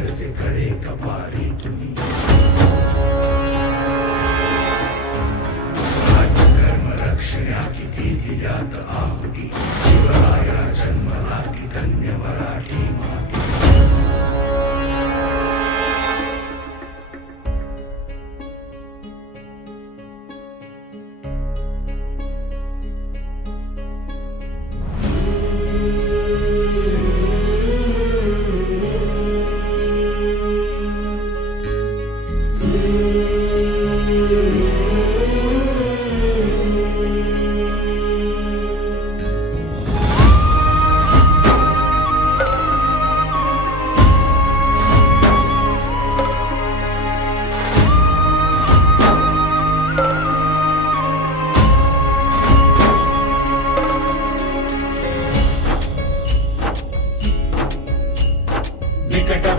गरजे कडे कपारी तुम्ही कर्म रक्षण्या किती दिल्यात आहुती शिवराया जन्मला की धन्य मराठी माती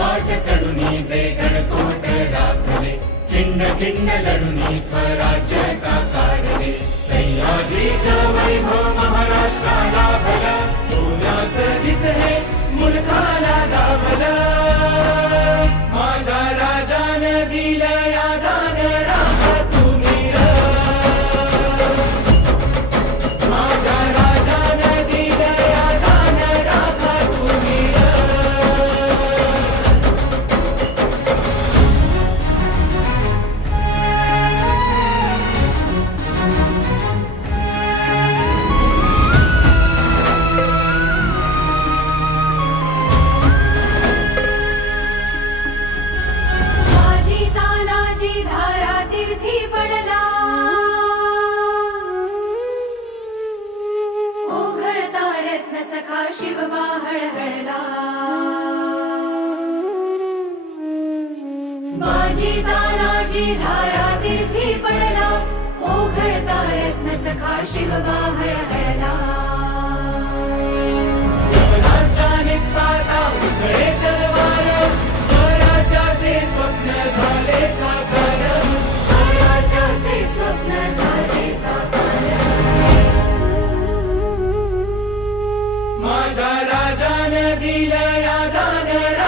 वाट चढुनी जे गणकोट दाखले खिंड खिंड लढुनी स्वराज्य साकारले सह्याद्रीचा वैभव महाराष्ट्राला भला सोन्याचं दिस हे मुलखाला दावला माझ्या राजानं दिलं या दान राखा तुम्ही माझ्या राजानं दिलं या दान राखा तुम्ही सखा शिवबा हळहळला बाजी तानाजी धारा तीर्थी पडला ओघळता रत्न सखा शिवबा हळहळला यवनाच्या निपाता उसळे तलवार स्वराज्याचे स्वप्न झाले साकार स्वराज्याचे स्वप्न झाले साकार माझ्या राजानं दिलं या दान